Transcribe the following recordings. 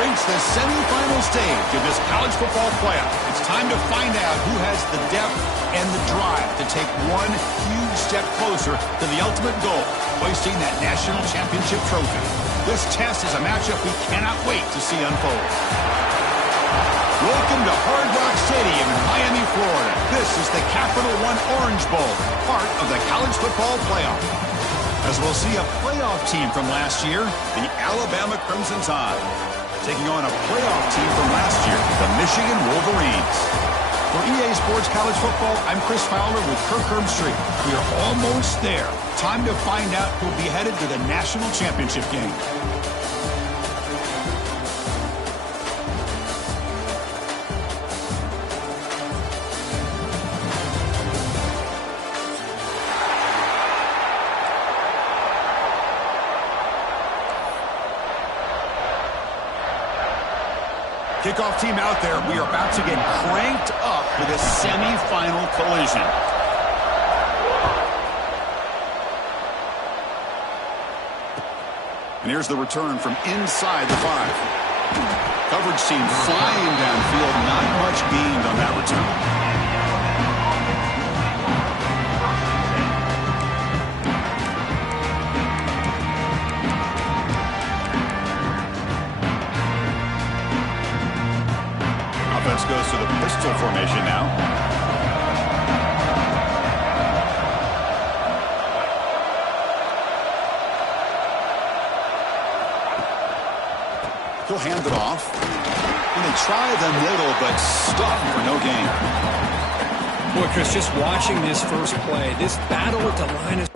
reached the semifinal stage of this college football playoff. It's time to find out who has the depth and the drive to take one huge step closer to the ultimate goal, hoisting that national championship trophy. This test is a matchup we cannot wait to see unfold. Welcome to Hard Rock Stadium in Miami, Florida. This is the Capital One Orange Bowl, part of the college football playoff. As we'll see a playoff team from last year, the Alabama Crimson Tide, taking on a playoff team from last year, the Michigan Wolverines. For EA Sports College Football, I'm Chris Fowler with Kirk Herbstreit. We are almost there. Time to find out who'll be headed to the national championship game. Kickoff team out there. We are about to get cranked up with a semifinal collision. And here's the return from inside the 5. Coverage team flying downfield. Not much gained on that return. Offense goes to the pistol formation now. He'll hand it off. And they try the middle, but stuck for no gain. Boy, Chris, just watching this first play, this battle at the line is...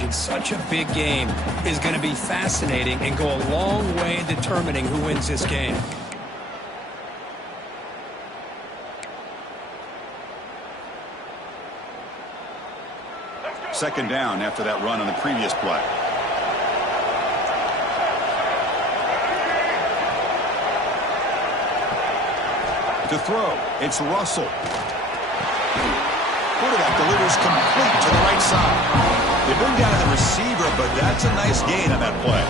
in such a big game is going to be fascinating and go a long way in determining who wins this game. Second down after that run on the previous play. To throw, it's Russell. Quarterback delivers complete to the right side. They bring down the receiver, but that's a nice gain on that play.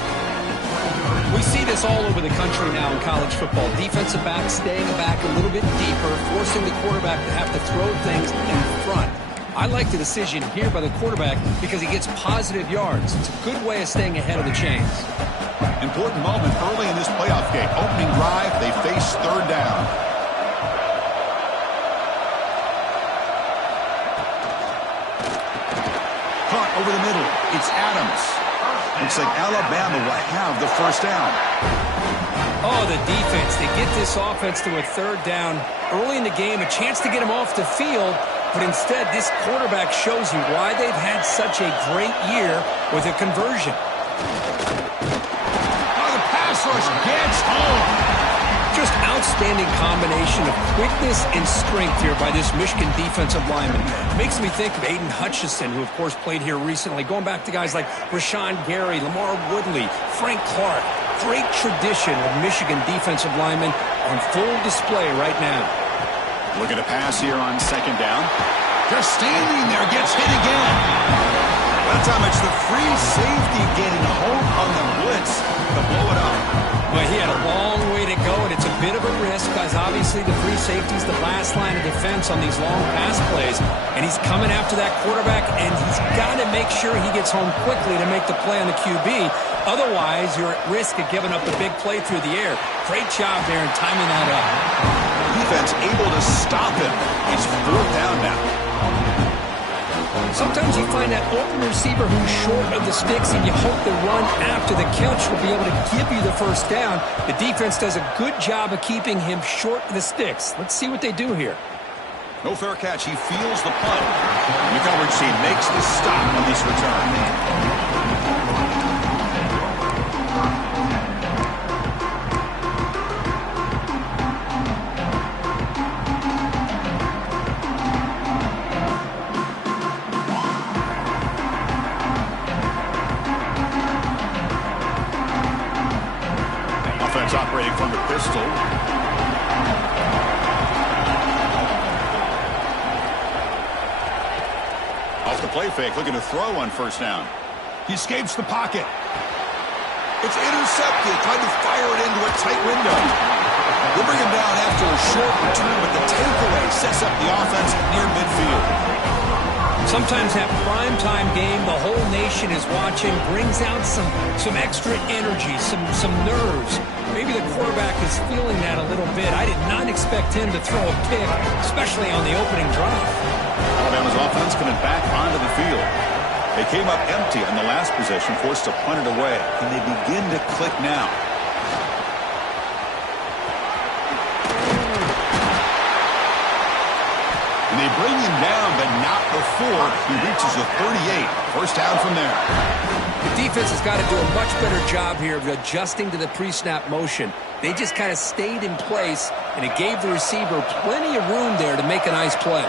We see this all over the country now in college football. Defensive backs staying back a little bit deeper, forcing the quarterback to have to throw things in front. I like the decision here by the quarterback because he gets positive yards. It's a good way of staying ahead of the chains. Important moment early in this playoff game. Opening drive, they face third down. Caught over the middle. It's Adams. Looks like Alabama will have the first down. Oh, the defense. They get this offense to a third down early in the game, a chance to get him off the field, but instead this quarterback shows you why they've had such a great year with a conversion. Oh, the pass rush gets home. Just outstanding combination of quickness and strength here by this Michigan defensive lineman. Makes me think of Aiden Hutchinson, who of course played here recently, going back to guys like Rashawn Gary, Lamar Woodley, Frank Clark. Great tradition of Michigan defensive linemen on full display right now. Looking to pass here on second down. Just standing there, gets hit again. That time it's the free safety getting home on the blitz to blow it up. Well, he had a long way to go, and it's a bit of a risk because obviously the free safety is the last line of defense on these long pass plays. And he's coming after that quarterback, and he's got to make sure he gets home quickly to make the play on the QB. Otherwise, you're at risk of giving up a big play through the air. Great job there in timing that up. Defense able to stop him. It's fourth down now. Sometimes you find that open receiver who's short of the sticks, and you hope the run after the catch will be able to give you the first down. The defense does a good job of keeping him short of the sticks. Let's see what they do here. No fair catch. He feels the punt. The coverage team makes the stop on this return. operating from the pistol. Off the play fake, looking to throw on first down. He escapes the pocket. It's intercepted, trying to fire it into a tight window. They'll bring him down after a short return, but the takeaway sets up the offense near midfield. Sometimes that primetime game, the whole nation is watching, brings out some extra energy, some nerves. Maybe the quarterback is feeling that a little bit. I did not expect him to throw a pick, especially on the opening drive. Alabama's offense coming back onto the field. They came up empty on the last possession, forced to punt it away. Can they begin to click now? And they bring him down, but not before he reaches the 38. First down from there. The defense has got to do a much better job here of adjusting to the pre-snap motion. They just kind of stayed in place, and it gave the receiver plenty of room there to make a nice play.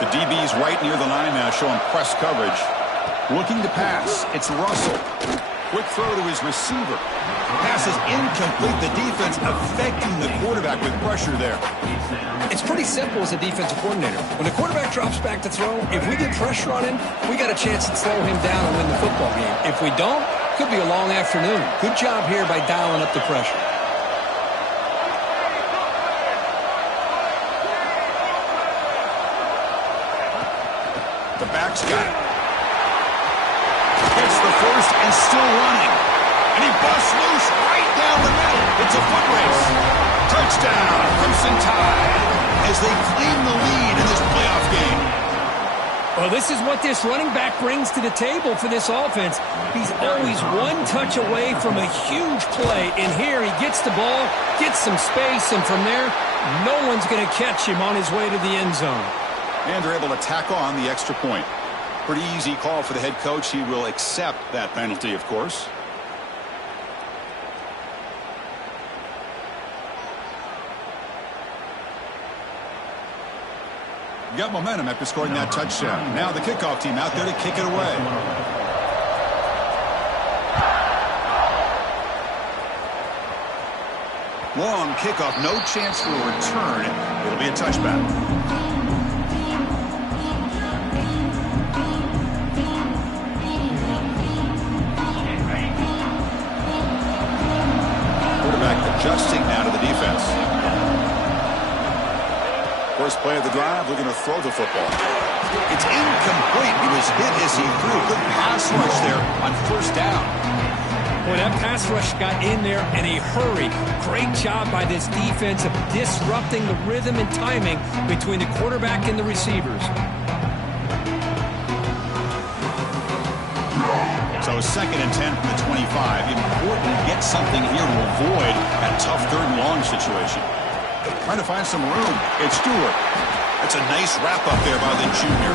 The DB's right near the line now, showing press coverage. Looking to pass. It's Russell. Quick throw to his receiver. Pass is incomplete. The defense affecting the quarterback with pressure there. It's pretty simple as a defensive coordinator. When the quarterback drops back to throw, if we get pressure on him, we got a chance to slow him down and win the football game. If we don't, could be a long afternoon. Good job here by dialing up the pressure. The back's got it. Gets the first and still running. And he busts loose right down the middle. It's a foot race. Touchdown, Crimson Tide, as they claim the lead in this playoff game. Well, this is what this running back brings to the table for this offense. He's always one touch away from a huge play. And here he gets the ball, gets some space, and from there, no one's going to catch him on his way to the end zone. And they're able to tack on the extra point. Pretty easy call for the head coach. He will accept that penalty, of course. Got momentum after scoring that touchdown. Now the kickoff team out there to kick it away. Long kickoff, no chance for a return. It'll be a touchback. Adjusting now to the defense. First play of the drive, looking to throw the football. It's incomplete. He was hit as he threw. Good pass rush there on first down. Boy, that pass rush got in there in a hurry. Great job by this defense of disrupting the rhythm and timing between the quarterback and the receivers. So 2nd and 10 from the 25. Important to get something here to avoid that tough 3rd and long situation. Trying to find some room. It's Stewart. That's a nice wrap-up there by the junior.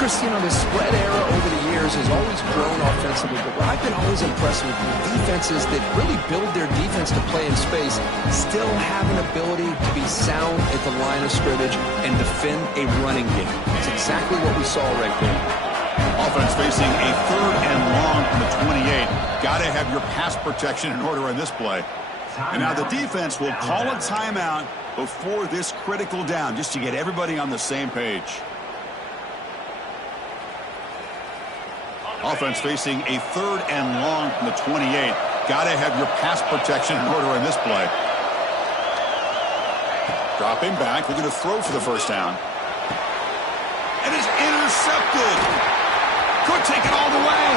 Chris, you know, the spread era over the years has always grown offensively, but what I've been always impressed with defenses that really build their defense to play in space still have an ability to be sound at the line of scrimmage and defend a running game. That's exactly what we saw right there. Offense facing a 3rd and long from the 28. Got to have your pass protection in order on this play. And now the defense will call a timeout before this critical down, just to get everybody on the same page. Offense facing a 3rd and long from the 28. Got to have your pass protection in order on this play. Dropping back, looking to throw for the first down. And it's intercepted. Could take it all the way.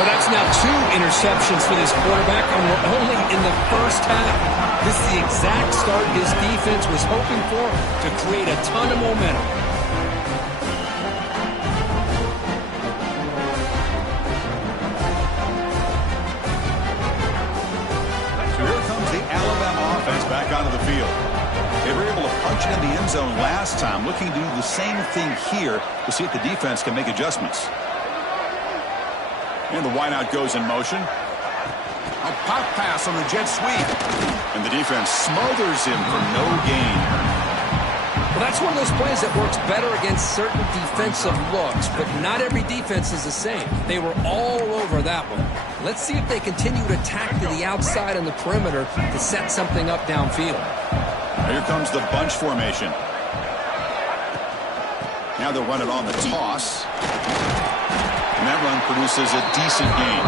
Well, that's now 2 interceptions for this quarterback, and we're only in the first half. This is the exact start his defense was hoping for to create a ton of momentum. So here comes the Alabama offense back onto the field. They were able to punch it in the end zone last time, looking to do the same thing here to see if the defense can make adjustments. And the wideout goes in motion. A pop pass on the jet sweep. And the defense smothers him for no gain. Well, that's one of those plays that works better against certain defensive looks, but not every defense is the same. They were all over that one. Let's see if they continue to attack to the outside on the perimeter to set something up downfield. Here comes the bunch formation. Now they'll run it on the toss. And that run produces a decent gain.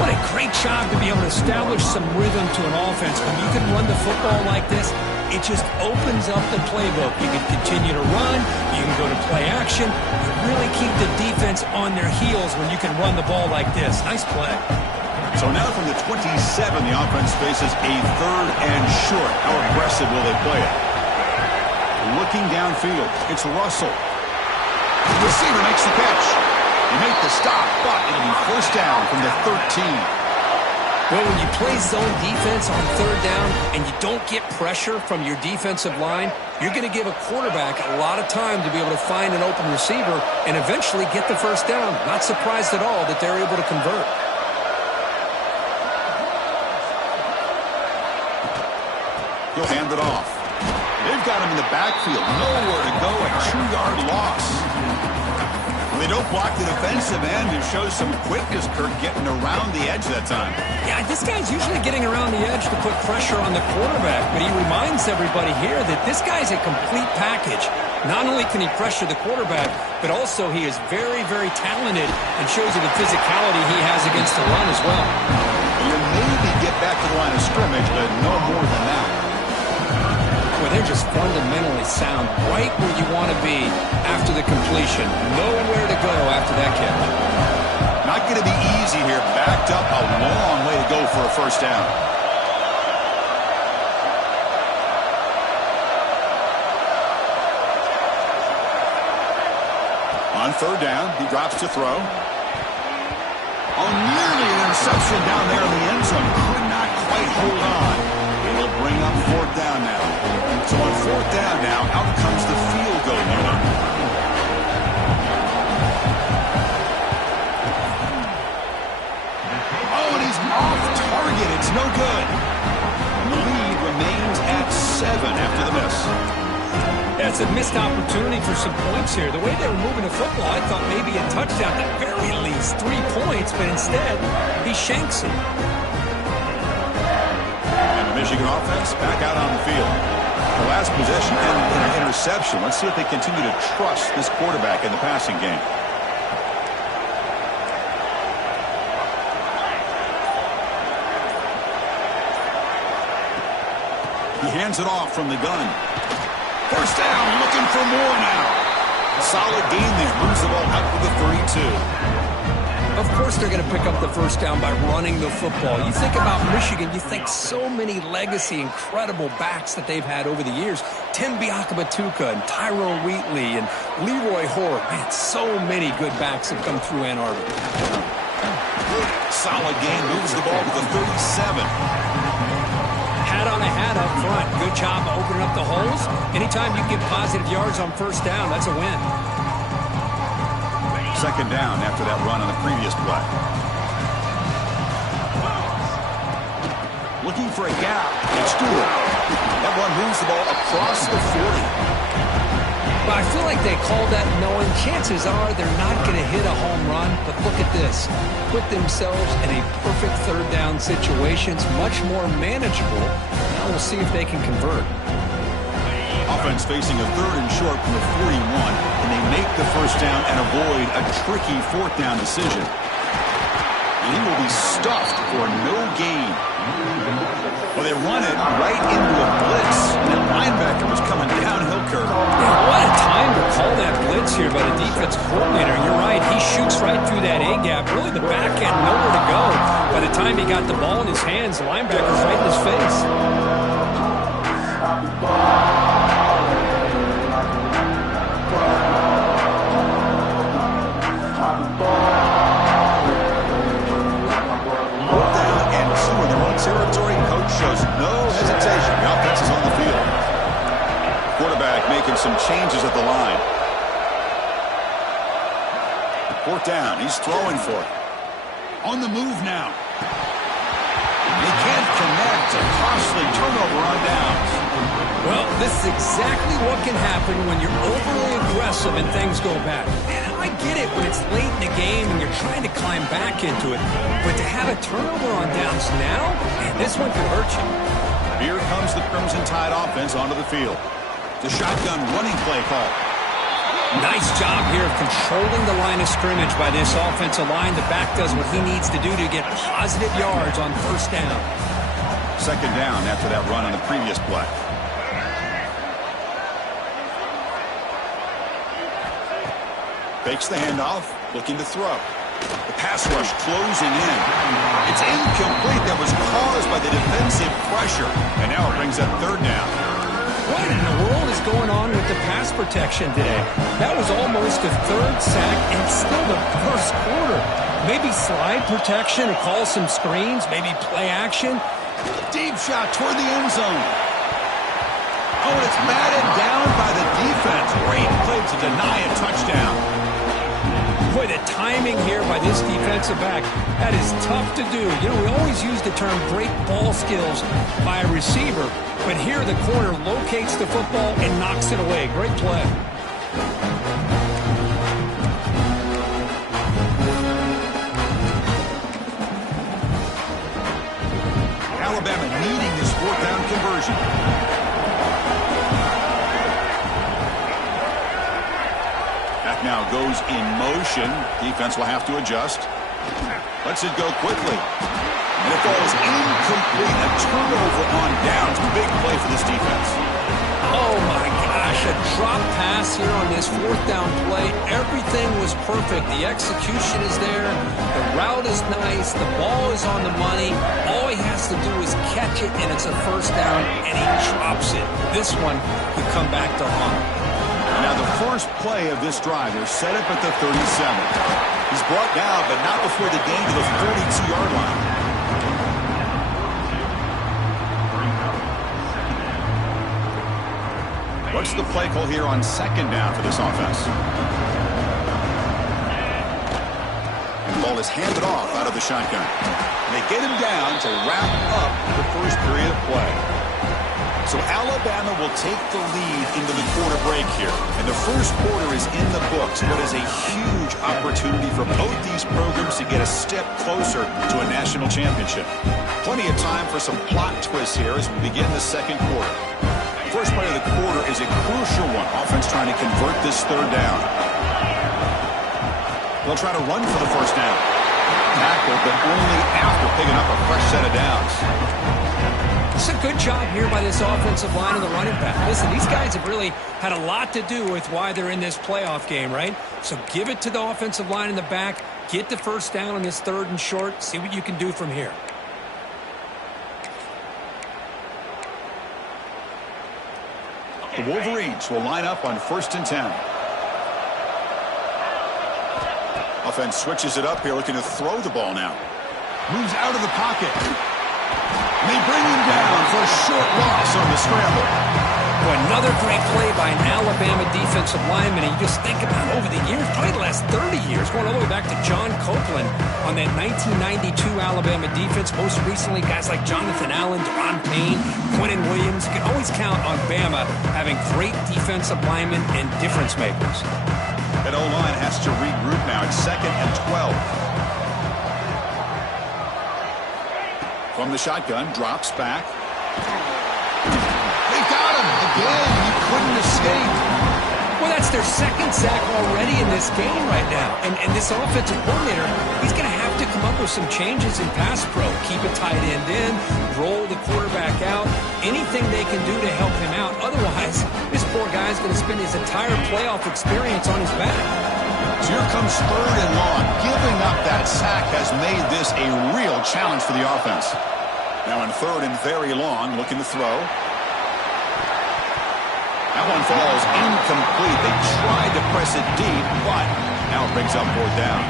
What a great job to be able to establish some rhythm to an offense. When you can run the football like this, it just opens up the playbook. You can continue to run. You can go to play action. You really keep the defense on their heels when you can run the ball like this. Nice play. So now from the 27, the offense faces a 3rd and short. How aggressive will they play it? Looking downfield, it's Russell. The receiver makes the catch. He made the stop, but it'll be first down from the 13. Well, when you play zone defense on 3rd down and you don't get pressure from your defensive line, you're going to give a quarterback a lot of time to be able to find an open receiver and eventually get the first down. Not surprised at all that they're able to convert. He'll hand it off. They've got him in the backfield. Nowhere to go. A 2-yard loss. When they don't block the defensive end, it shows some quickness, Kirk, getting around the edge that time. Yeah, this guy's usually getting around the edge to put pressure on the quarterback, but he reminds everybody here that this guy's a complete package. Not only can he pressure the quarterback, but also he is very, very talented and shows you the physicality he has against the run as well. You maybe get back to the line of scrimmage, but no more than that. Well, they're just fundamentally sound, right where you want to be after the completion. Nowhere to go after that catch. Not going to be easy here. Backed up, a long way to go for a first down. On 3rd down, he drops to throw. Oh, nearly an interception down there in the end zone. Could not quite hold on. It'll bring up 4th down now. So on 4th down now, out comes the field goal unit. Oh, and he's off target. It's no good. The lead remains at 7 after the miss. That's a missed opportunity for some points here. The way they were moving the football, I thought maybe a touchdown, at very least 3 points, but instead, he shanks it. And the Michigan offense back out on the field. The last possession ended in an interception. Let's see if they continue to trust this quarterback in the passing game. He hands it off from the gun. First down, looking for more now. A solid gain there. Moves the ball out to the 32. Of course they're going to pick up the first down by running the football. You think about Michigan, you think so many legacy, incredible backs that they've had over the years. Tim Biakabatuka and Tyrone Wheatley and Leroy Hoare. Man, so many good backs have come through Ann Arbor. Solid gain, moves the ball to the 37. Hat on a hat up front. Good job of opening up the holes. Anytime you get positive yards on first down, that's a win. 2nd down after that run on the previous play. Looking for a gap. It's Stewart. That one moves the ball across the 40. But I feel like they called that knowing chances are they're not going to hit a home run. But look at this. Put themselves in a perfect 3rd down situation. It's much more manageable. Now we'll see if they can convert. Offense facing a 3rd and short from the 41, and they make the first down and avoid a tricky 4th down decision. And he will be stuffed for no gain. Well, they run it right into a blitz, and that linebacker was coming downhill curve. Yeah, what a time to call that blitz here by the defense coordinator. You're right, he shoots right through that A-gap. Really, the back end, nowhere to go. By the time he got the ball in his hands, the linebacker's right in his face. Territory, coach shows no hesitation. The offense is on the field. Quarterback making some changes at the line. 4th down, he's throwing for it. On the move now. They can't connect. A costly turnover on downs. Well, this is exactly what can happen when you're overly aggressive and things go bad. And I get it when it's late in the game and you're trying to climb back into it. But to have a turnover on downs now, man, this one could hurt you. Here comes the Crimson Tide offense onto the field. The shotgun running play call. Nice job here of controlling the line of scrimmage by this offensive line. The back does what he needs to do to get positive yards on first down. Second down after that run on the previous play. Fakes the handoff, looking to throw. The pass rush closing in. It's incomplete. That was caused by the defensive pressure. And now it brings up third down. What in the world is going on with the pass protection today? That was almost a third sack and still the first quarter. Maybe slide protection or call some screens, maybe play action. Deep shot toward the end zone. Oh, and it's batted down by the defense. Great play to deny a touchdown. Boy, the timing here by this defensive back, that is tough to do. You know, we always use the term great ball skills by a receiver, but here the corner locates the football and knocks it away. Great play. Alabama needing this fourth down conversion. Back now goes in motion. Defense will have to adjust. Lets it go quickly. And it falls incomplete. A turnover on downs. Big play for this defense. Oh my gosh, a drop pass here on this fourth down play. Everything was perfect. The execution is there. The route is nice. The ball is on the money. All he has to do is catch it, and it's a first down, and he drops it. This one could come back to haunt. Now the first play of this drive, they're set up at the 37. He's brought down, but not before the gain to the 42-yard line. What's the play call here on second down for this offense? The ball is handed off out of the shotgun. And they get him down to wrap up the first period of play. So Alabama will take the lead into the quarter break here. And the first quarter is in the books. What is a huge opportunity for both these programs to get a step closer to a national championship. Plenty of time for some plot twists here as we begin the second quarter. First play of the quarter is a crucial one. Offense trying to convert this third down. They'll try to run for the first down. Tackled, but only after picking up a fresh set of downs. It's a good job here by this offensive line and the running back. Listen, these guys have really had a lot to do with why they're in this playoff game, right? So give it to the offensive line in the back. Get the first down on this third and short. See what you can do from here. The Wolverines will line up on 1st and 10. Offense switches it up here, looking to throw the ball now. Moves out of the pocket. And they bring him down for a short loss on the scramble. Boy, another great play by an Alabama defensive lineman. And you just think about over the years, probably the last 30 years, going all the way back to John Copeland on that 1992 Alabama defense. Most recently, guys like Jonathan Allen, Deron Payne, Quentin Williams. You can always count on Bama having great defensive linemen and difference makers. That O-line has to regroup now. It's 2nd and 12. From the shotgun, drops back. They got him again. He couldn't escape. Well, that's their second sack already in this game right now. And this offensive coordinator, he's going to have to come up with some changes in pass pro. Keep a tight end in, roll the quarterback out, anything they can do to help him out. Otherwise, this poor guy's going to spend his entire playoff experience on his back. So here comes 3rd and long. Giving up that sack has made this a real challenge for the offense. Now in 3rd and very long, looking to throw. That one falls incomplete. They tried to press it deep, but now it brings up 4th down.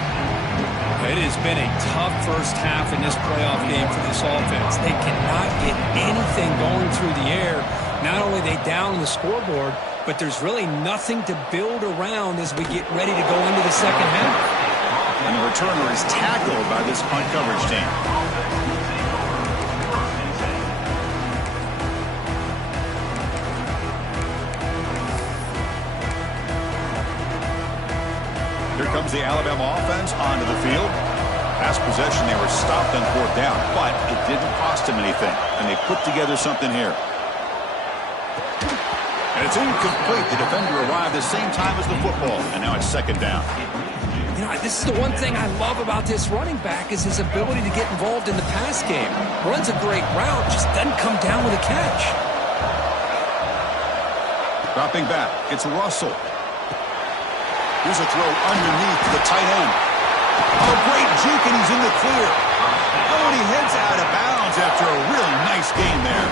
It has been a tough first half in this playoff game for this offense. They cannot get anything going through the air. Not only are they down on the scoreboard, but there's really nothing to build around as we get ready to go into the second half. And the returner is tackled by this punt coverage team. comes the Alabama offense onto the field. Last possession, they were stopped on 4th down, but it didn't cost them anything, and they put together something here. And it's incomplete. The defender arrived the same time as the football, and now it's 2nd down. You know, this is the one thing I love about this running back is his ability to get involved in the pass game. Runs a great route, just doesn't come down with a catch. Dropping back, it's Russell. Here's a throw underneath to the tight end. Oh, great juke, and he's in the clear. Oh, and he heads out of bounds after a real nice game there.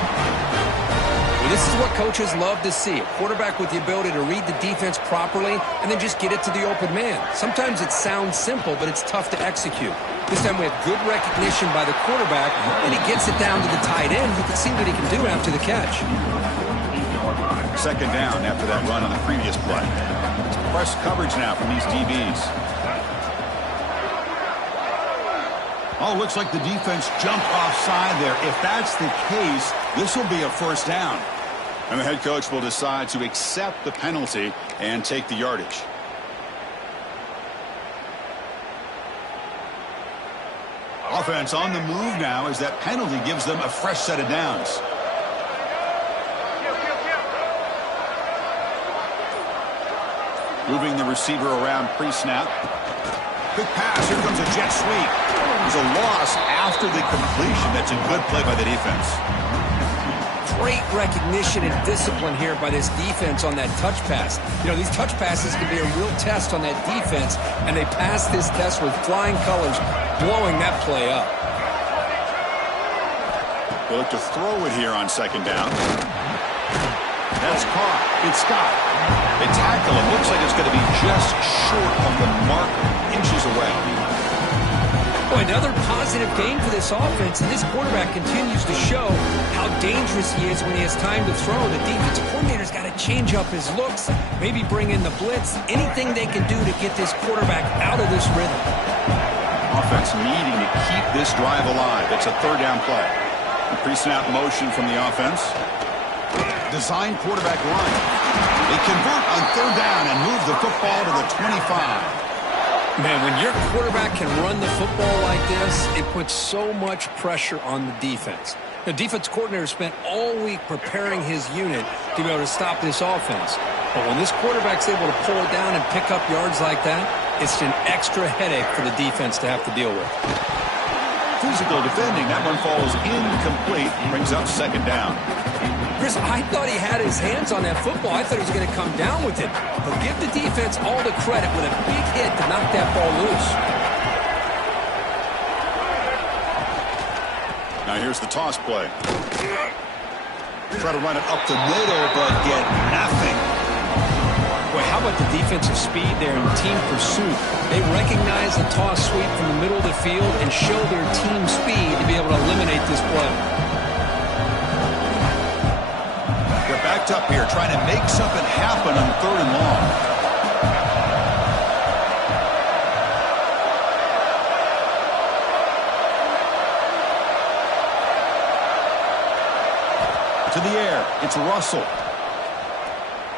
Well, this is what coaches love to see. A quarterback with the ability to read the defense properly and then just get it to the open man. Sometimes it sounds simple, but it's tough to execute. This time we have good recognition by the quarterback, and he gets it down to the tight end. You can see what he can do after the catch. 2nd down after that run on the previous play. It's press coverage now from these DBs. Oh, looks like the defense jumped offside there. If that's the case, this will be a 1st down. And the head coach will decide to accept the penalty and take the yardage. Offense on the move now as that penalty gives them a fresh set of downs. Moving the receiver around pre-snap. Quick pass. Here comes a jet sweep. There's a loss after the completion. That's a good play by the defense. Great recognition and discipline here by this defense on that touch pass. You know, these touch passes can be a real test on that defense, and they passed this test with flying colors, blowing that play up. They look to throw it here on 2nd down. That's caught. It's Scott. They tackle it. Looks like it's going to be just short of the mark, inches away. Boy, another positive game for this offense, and this quarterback continues to show how dangerous he is when he has time to throw. The defensive coordinator's got to change up his looks, maybe bring in the blitz, anything they can do to get this quarterback out of this rhythm. Offense needing to keep this drive alive. It's a 3rd down play. The pre-snap motion from the offense. Design quarterback run. They convert on 3rd down and move the football to the 25. Man, when your quarterback can run the football like this, it puts so much pressure on the defense. The defense coordinator spent all week preparing his unit to be able to stop this offense. But when this quarterback's able to pull it down and pick up yards like that, it's an extra headache for the defense to have to deal with. Physical defending. That one falls incomplete. Brings up 2nd down. Chris, I thought he had his hands on that football. I thought he was going to come down with it. But give the defense all the credit with a big hit to knock that ball loose. Now here's the toss play. Try to run it up the middle, but get nothing. Boy, how about the defensive speed there in team pursuit? They recognize the toss sweep from the middle of the field and show their team speed to be able to eliminate this play. They're backed up here, trying to make something happen on 3rd and long. To the air, it's Russell.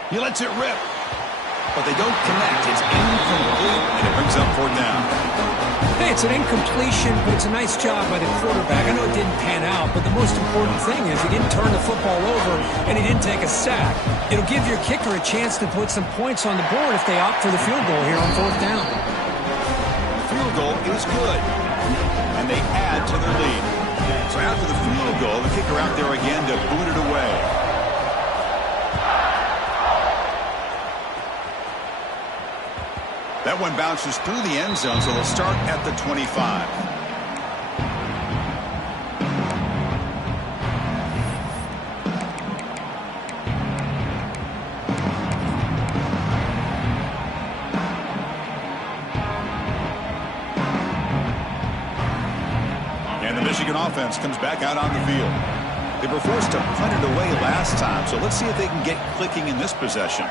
He lets it rip, but they don't connect. It's incomplete, and it brings up 4th down. Hey, it's an incompletion, but it's a nice job by the quarterback. I know it didn't pan out, but the most important thing is he didn't turn the football over, and he didn't take a sack. It'll give your kicker a chance to put some points on the board if they opt for the field goal here on 4th down. The field goal is good, and they add to their lead. So after the field goal, the kicker out there again to boot it away. That one bounces through the end zone, so they'll start at the 25. And the Michigan offense comes back out on the field. They were forced to punt it away last time, so let's see if they can get clicking in this possession.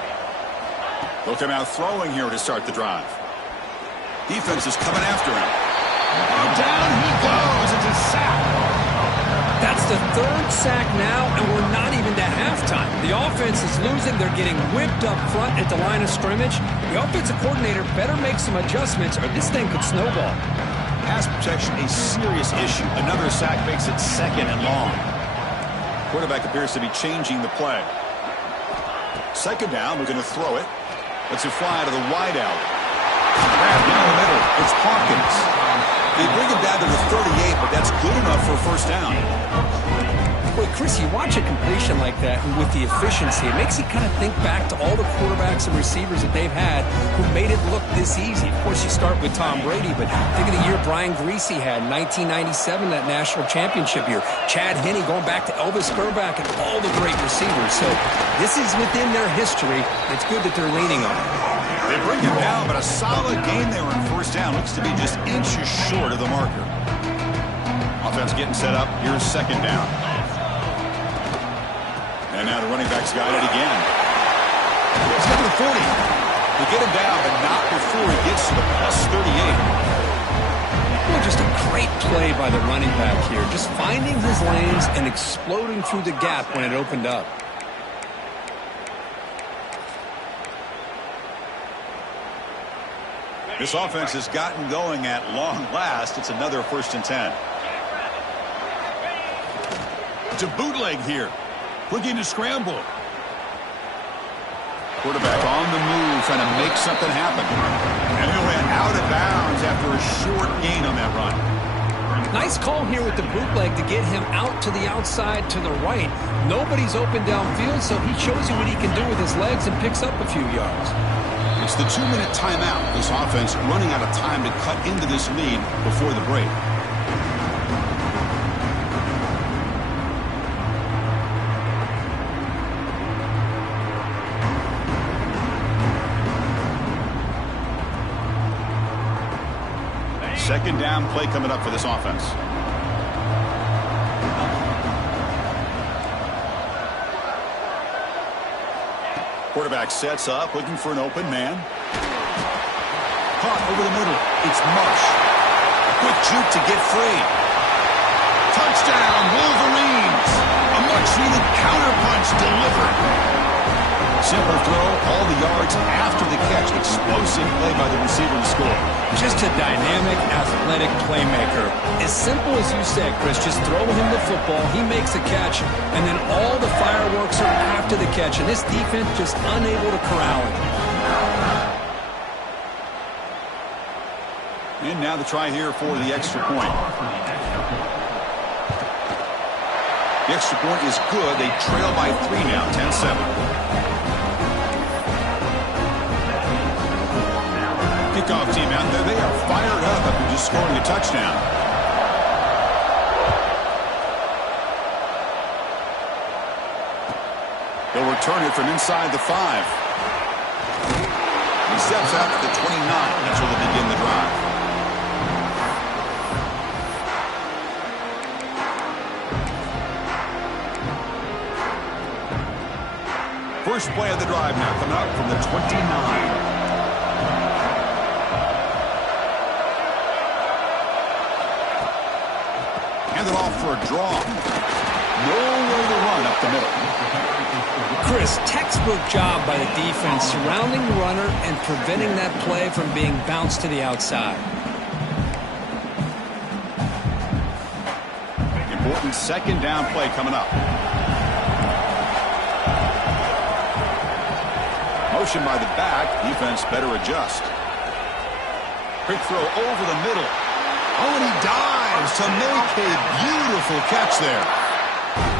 They'll come out throwing here to start the drive. Defense is coming after him. And down he goes. It's a sack. That's the third sack now, and we're not even to halftime. The offense is losing. They're getting whipped up front at the line of scrimmage. The offensive coordinator better make some adjustments, or this thing could snowball. Pass protection a serious issue. Another sack makes it 2nd and long. Quarterback appears to be changing the play. 2nd down, we're going to throw it. Let's it fly to the wideout. Grab down the middle. It's Hawkins. They bring him down to the 38, but that's good enough for a first down. Boy, Chris, you watch a completion like that, and with the efficiency, it makes you kind of think back to all the quarterbacks and receivers that they've had who made it look this easy. Of course, you start with Tom Brady, but think of the year Brian Griese had in 1997, that national championship year. Chad Henne going back to Elvis Grbac and all the great receivers. So this is within their history. It's good that they're leaning on it. They bring him down, but a solid gain there on first down. Looks to be just inches short of the marker. Offense getting set up. Here's 2nd down. And now the running back's got it again. Let's get to the 40. They get him down, but not before he gets to the +38. Well, just a great play by the running back here. Just finding his lanes and exploding through the gap when it opened up. This offense has gotten going at long last. It's another 1st and 10. It's a bootleg here. Looking to scramble. Quarterback on the move, trying to make something happen. And he went out of bounds after a short gain on that run. Nice call here with the bootleg to get him out to the outside to the right. Nobody's open downfield, so he shows you what he can do with his legs and picks up a few yards. It's the 2-minute timeout. This offense running out of time to cut into this lead before the break. Second down play coming up for this offense. Quarterback sets up, looking for an open man. Caught over the middle. It's Marsh. Quick juke to get free. Touchdown, Wolverines. A much-needed counterpunch delivered. Simple throw, all the yards after the catch. Explosive play by the receiver to score. Just a dynamic, athletic playmaker. As simple as you said, Chris, just throw him the football, he makes a catch, and then all the fireworks are after the catch, and this defense just unable to corral him. And now the try here for the extra point. The extra point is good. They trail by 3 now, 10-7. Kickoff team out there. They are fired up after just scoring a touchdown. They'll return it from inside the 5. He steps out to the 29. That's where they begin the drive. First play of the drive now coming up from the 29. Hand it off for a draw. Nowhere to run up the middle. Chris, textbook job by the defense surrounding the runner and preventing that play from being bounced to the outside. Important second down play coming up. Motion by the back. Defense better adjust. Quick throw over the middle. Oh, and he dives to make a beautiful catch there.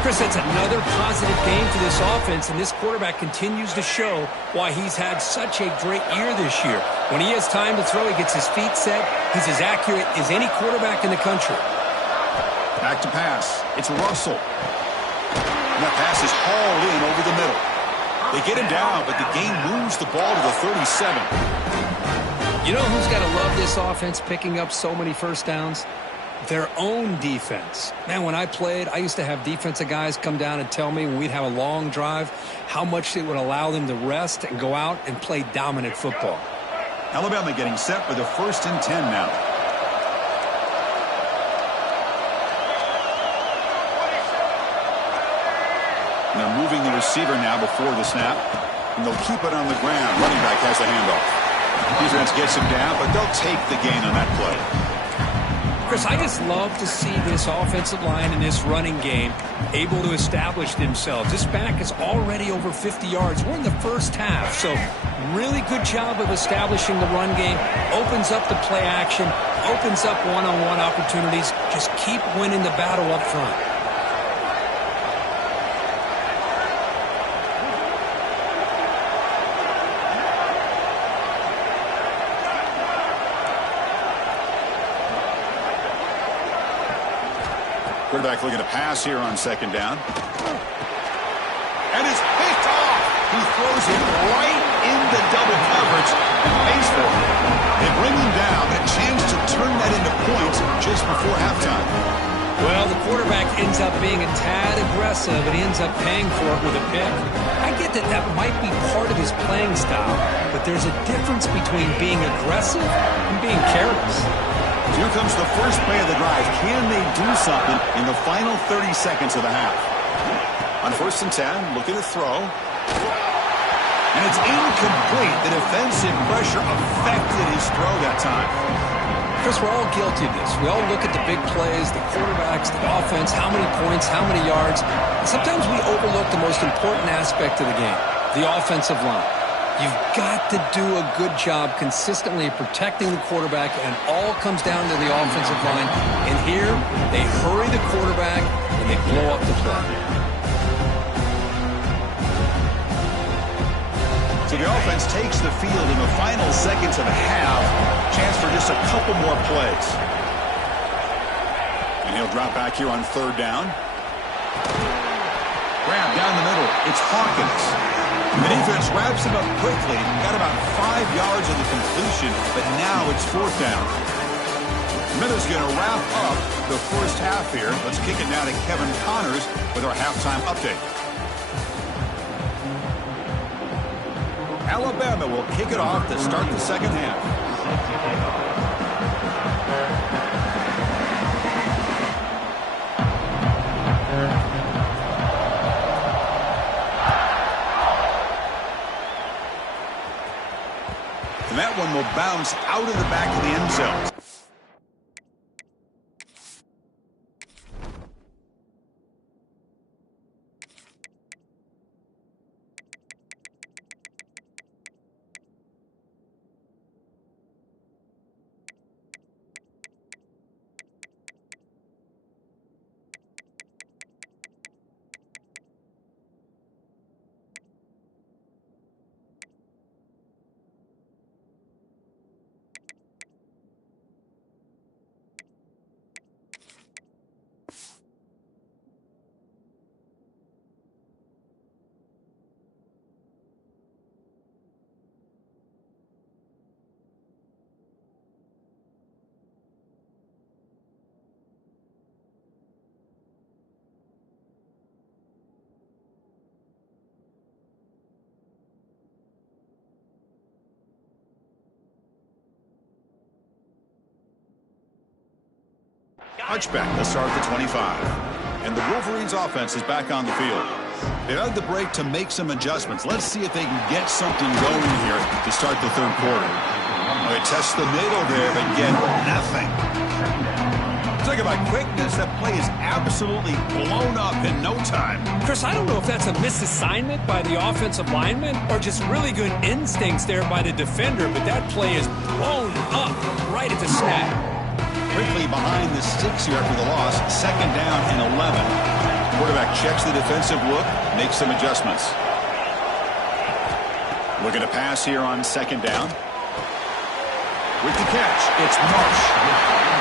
Chris, that's another positive game for this offense, and this quarterback continues to show why he's had such a great year this year. When he has time to throw, he gets his feet set. He's as accurate as any quarterback in the country. Back to pass. It's Russell. And that pass is hauled in over the middle. They get him down, but the game moves the ball to the 37. You know who's got to love this offense picking up so many first downs? Their own defense. Man, when I played, I used to have defensive guys come down and tell me when we'd have a long drive how much it would allow them to rest and go out and play dominant football. Alabama getting set for the 1st and 10 now. And they're moving the receiver now before the snap. And they'll keep it on the ground. Running back has the handoff. Defense gets him down, but they'll take the gain on that play. Chris, I just love to see this offensive line in this running game able to establish themselves. This back is already over 50 yards. We're in the first half, so really good job of establishing the run game. Opens up the play action, opens up one-on-one opportunities. Just keep winning the battle up front. Quarterback looking to pass here on second down. And it's picked off. He throws it right into double coverage and pays for it. They bring him down, but a chance to turn that into points just before halftime. Well, the quarterback ends up being a tad aggressive, and he ends up paying for it with a pick. I get that that might be part of his playing style, but there's a difference between being aggressive and being careless. Here comes the first play of the drive. Can they do something in the final 30 seconds of the half? On 1st and 10, looking to throw. And it's incomplete. The defensive pressure affected his throw that time. Chris, we're all guilty of this. We all look at the big plays, the quarterbacks, the offense, how many points, how many yards. And sometimes we overlook the most important aspect of the game, the offensive line. You've got to do a good job consistently protecting the quarterback, and all comes down to the offensive line. And here, they hurry the quarterback, and they blow up the play. So the offense takes the field in the final seconds of the half. Chance for just a couple more plays. And he'll drop back here on 3rd down. Grab down the middle. It's Hawkins. The defense wraps him up quickly. Got about 5 yards of the completion, but now it's 4th down. Miller's going to wrap up the first half here. Let's kick it now to Kevin Connors with our halftime update. Alabama will kick it off to start the second half. And that one will bounce out of the back of the end zone. Archback will start at the 25. And the Wolverines offense is back on the field. They've had the break to make some adjustments. Let's see if they can get something going here to start the 3rd quarter. They test the middle there, but get nothing. Talk about quickness. That play is absolutely blown up in no time. Chris, I don't know if that's a misassignment by the offensive lineman or just really good instincts there by the defender, but that play is blown up right at the snap. Quickly behind the 6 here after the loss. 2nd down and 11. Quarterback checks the defensive look, makes some adjustments. Looking to pass here on 2nd down. With the catch, it's Marsh.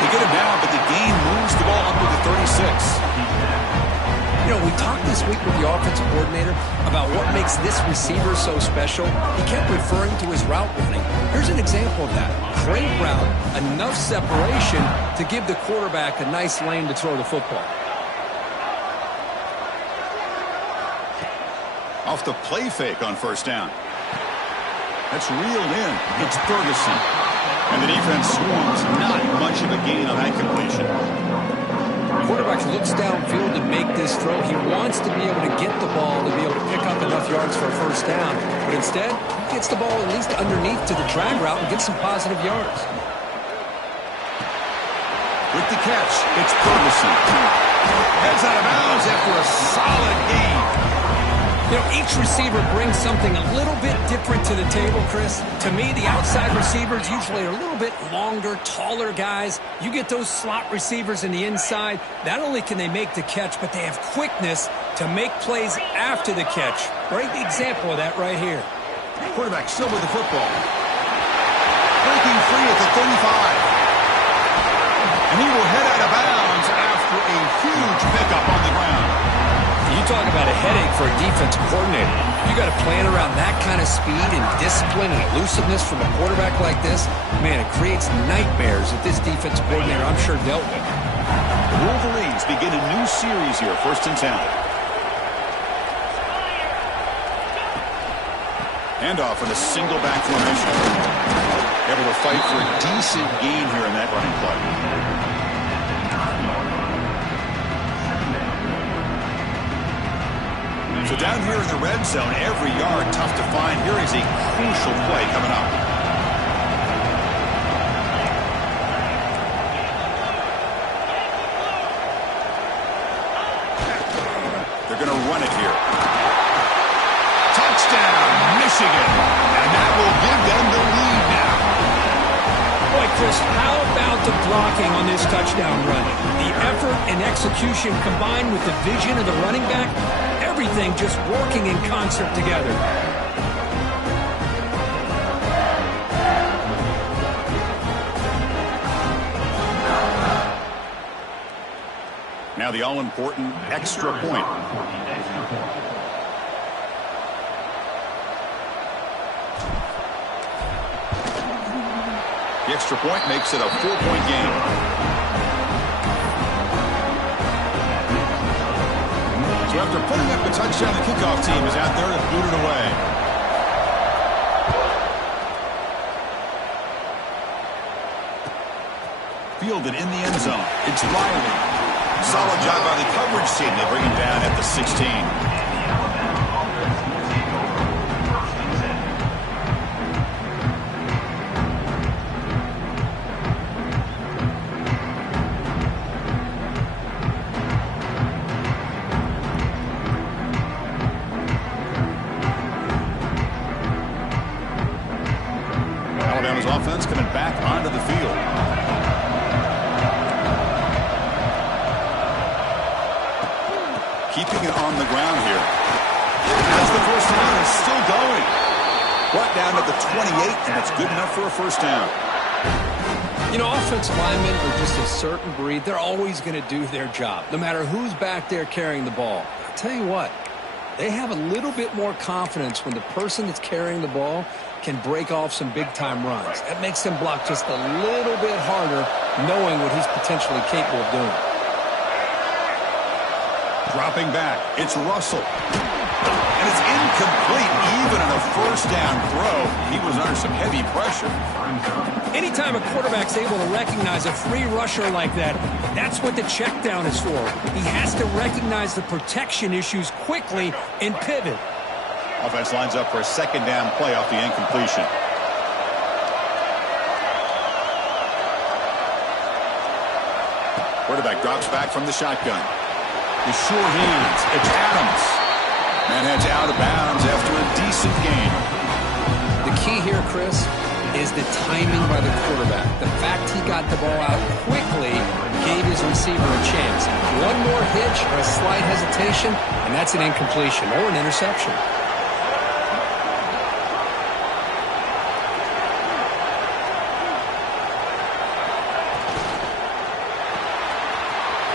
They get him down, but the gain moves the ball up to the 36. You know, we talked this week with the offensive coordinator about what makes this receiver so special. He kept referring to his route running. Here's an example of that. Great route, enough separation to give the quarterback a nice lane to throw the football. Off the play fake on 1st down. That's reeled in. It's Ferguson. And the defense swarms. Not much of a gain on that completion. Quarterback looks downfield and make this throw. He wants to be able to get the ball to be able to pick up enough yards for a first down. But instead, he gets the ball at least underneath to the drag route and gets some positive yards. With the catch, it's Ferguson. Heads out of bounds after a solid gain. You know, each receiver brings something a little bit different to the table, Chris. To me, the outside receivers usually are a little bit longer, taller guys. You get those slot receivers in the inside, not only can they make the catch, but they have quickness to make plays after the catch. Great example of that right here. Quarterback still with the football. Breaking free at the 35. And he will head out of bounds after a huge pickup on the ground. You talk about a headache for a defensive coordinator. You got to plan around that kind of speed and discipline and elusiveness from a quarterback like this. Man, it creates nightmares that this defensive coordinator, I'm sure, dealt with. The Wolverines begin a new series here, 1st and 10. Handoff in a single back formation. Able to fight for a decent gain here in that running play. So down here in the red zone, every yard tough to find. Here is a crucial play coming up. They're going to run it here. Touchdown, Michigan. And that will give them the lead now. Boy, Chris, how about the blocking on this touchdown run? The effort and execution combined with the vision of the running back, everything just working in concert together. Now the all-important extra point. The extra point makes it a 4-point game. So after putting up a touchdown, the kickoff team is out there to boot it away. Fielded in the end zone. It's Riley. Solid job by the coverage team. They bring him down at the 16. Offense coming back onto the field. Keeping it on the ground here. That's the first down. It's still going. Brought down at the 28, and it's good enough for a first down. You know, offensive linemen are just a certain breed. They're always going to do their job, no matter who's back there carrying the ball. I'll tell you what, they have a little bit more confidence when the person that's carrying the ball can break off some big-time runs. That makes them block just a little bit harder, knowing what he's potentially capable of doing. Dropping back, it's Russell. And it's incomplete, even in a first down throw. He was under some heavy pressure. Anytime a quarterback's able to recognize a free rusher like that, that's what the check down is for. He has to recognize the protection issues quickly and pivot. Offense lines up for a second down play off the incompletion. Quarterback drops back from the shotgun. His sure hands. It's Adams. Man heads out of bounds after a decent gain. The key here, Chris, is the timing by the quarterback. The fact he got the ball out quickly gave his receiver a chance. One more hitch or a slight hesitation, and that's an incompletion or an interception.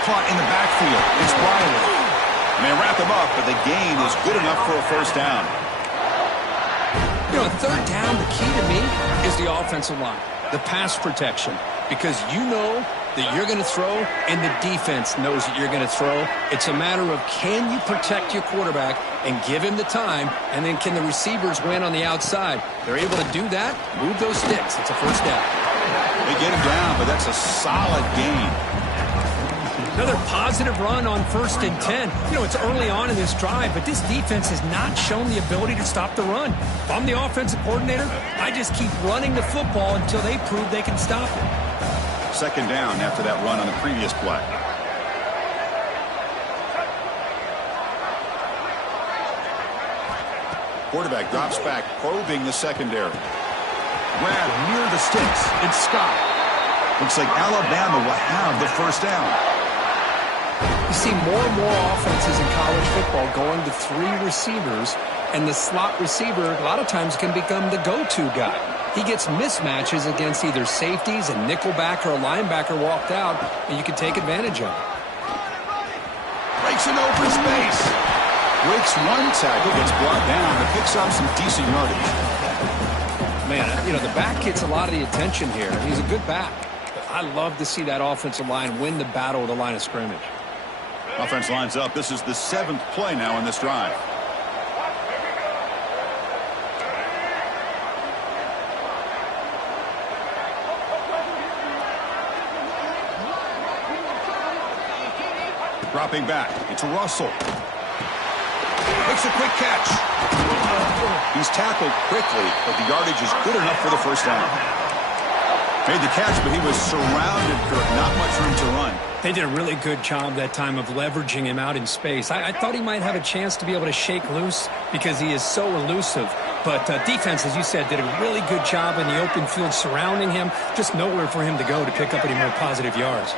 Caught in the backfield. It's Riley. And they wrap him up, but the gain is good enough for a first down. You know, third down, the key to me is the offensive line, the pass protection, because you know that you're going to throw and the defense knows that you're going to throw. It's a matter of can you protect your quarterback and give him the time, and then can the receivers win on the outside? They're able to do that, move those sticks. It's a first down. They get him down, but that's a solid gain. Another positive run on 1st and 10. You know, it's early on in this drive, but this defense has not shown the ability to stop the run. If I'm the offensive coordinator, I just keep running the football until they prove they can stop it. 2nd down after that run on the previous play. Quarterback drops back, probing the secondary. Grab near the sticks. It's Scott. Looks like Alabama will have the 1st down. You see more and more offenses in college football going to 3 receivers, and the slot receiver a lot of times can become the go-to guy. He gets mismatches against either safeties, a nickelback, or a linebacker walked out, and you can take advantage of it. Breaks an open space. Breaks one tackle, gets brought down, but picks up some decent yardage. Man, you know, the back gets a lot of the attention here. He's a good back. But I love to see that offensive line win the battle at the line of scrimmage. Offense lines up. This is the 7th play now in this drive. Dropping back. It's Russell. Makes a quick catch. He's tackled quickly, but the yardage is good enough for the 1st down. Made the catch, but he was surrounded, Kirk. Not much room to run. They did a really good job that time of leveraging him out in space. I thought he might have a chance to be able to shake loose because he is so elusive. But defense, as you said, did a really good job in the open field surrounding him. Just nowhere for him to go to pick up any more positive yards.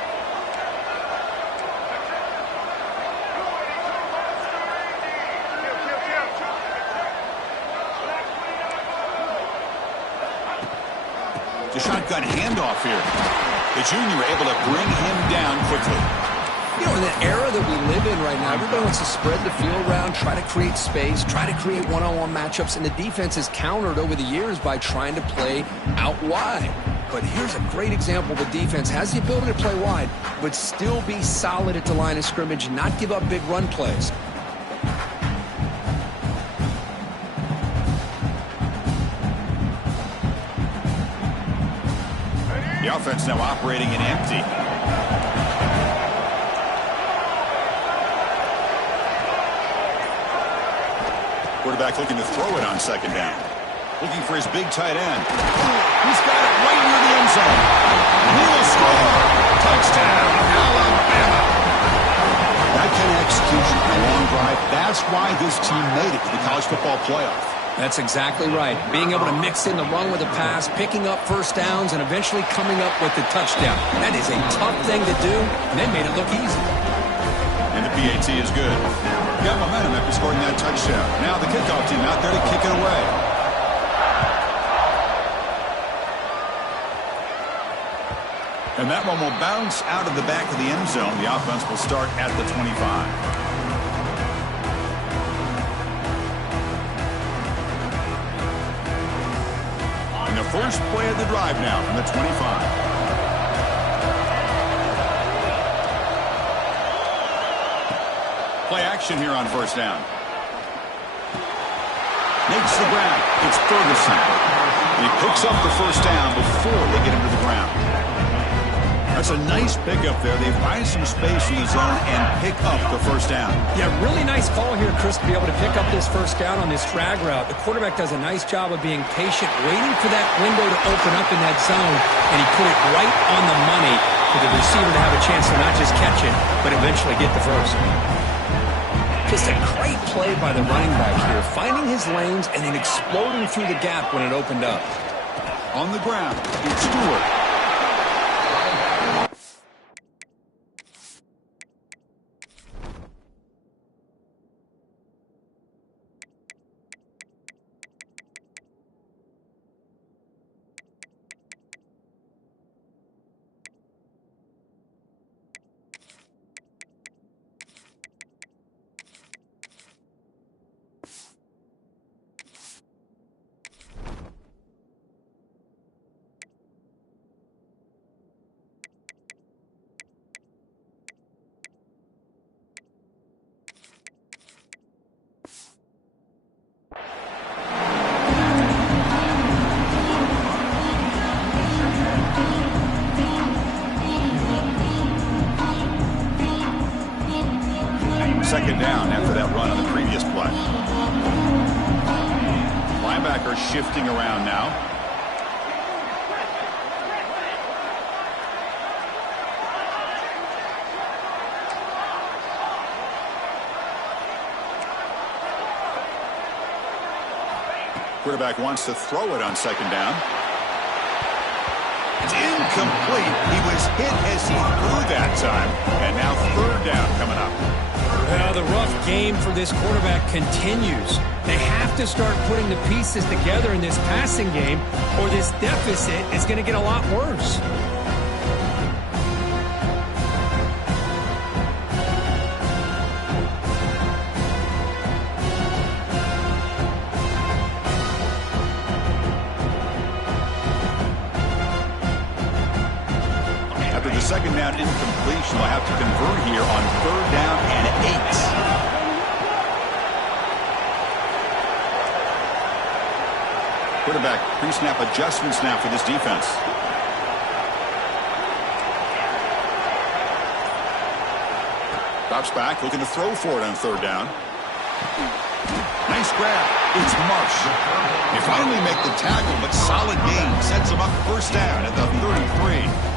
The shotgun handoff here. The junior able to bring him down quickly. You know, in the era that we live in right now, everybody wants to spread the field around, try to create space, try to create one-on-one matchups, and the defense is countered over the years by trying to play out wide. But here's a great example. The defense has the ability to play wide, but still be solid at the line of scrimmage, not give up big run plays. The offense now operating in empty. Quarterback looking to throw it on 2nd down. Looking for his big tight end. He's got it right near the end zone. He will score. Touchdown, Alabama. That kind of execution on a long drive, that's why this team made it to the college football playoff. That's exactly right. Being able to mix in the run with the pass, picking up 1st downs, and eventually coming up with the touchdown. That is a tough thing to do, and they made it look easy. And the PAT is good. Got momentum after scoring that touchdown. Now the kickoff team out there to kick it away. And that one will bounce out of the back of the end zone. The offense will start at the 25. First play of the drive now from the 25. Play action here on 1st down. Makes the grab. It's Ferguson. He picks up the 1st down before they get him to the ground. That's a nice pickup there. They find some space in the zone and pick up the 1st down. Yeah, really nice call here, Chris, to be able to pick up this 1st down on this drag route. The quarterback does a nice job of being patient, waiting for that window to open up in that zone, and he put it right on the money for the receiver to have a chance to not just catch it, but eventually get the 1st. Just a great play by the running back here, finding his lanes and then exploding through the gap when it opened up. On the ground, it's Stewart. second down after that run on the previous play. Linebacker shifting around now. Quarterback wants to throw it on second down. It's incomplete. He was hit as he threw that time. And now third down coming up. Well, the rough game for this quarterback continues. They have to start putting the pieces together in this passing game, or this deficit is going to get a lot worse. Second down incompletion. Will have to convert here on third down and 8. Quarterback pre-snap adjustments now for this defense. Drops back, looking to throw for it on third down. Nice grab. It's Marsh. They finally make the tackle, but solid gain sets them up first down at the 33.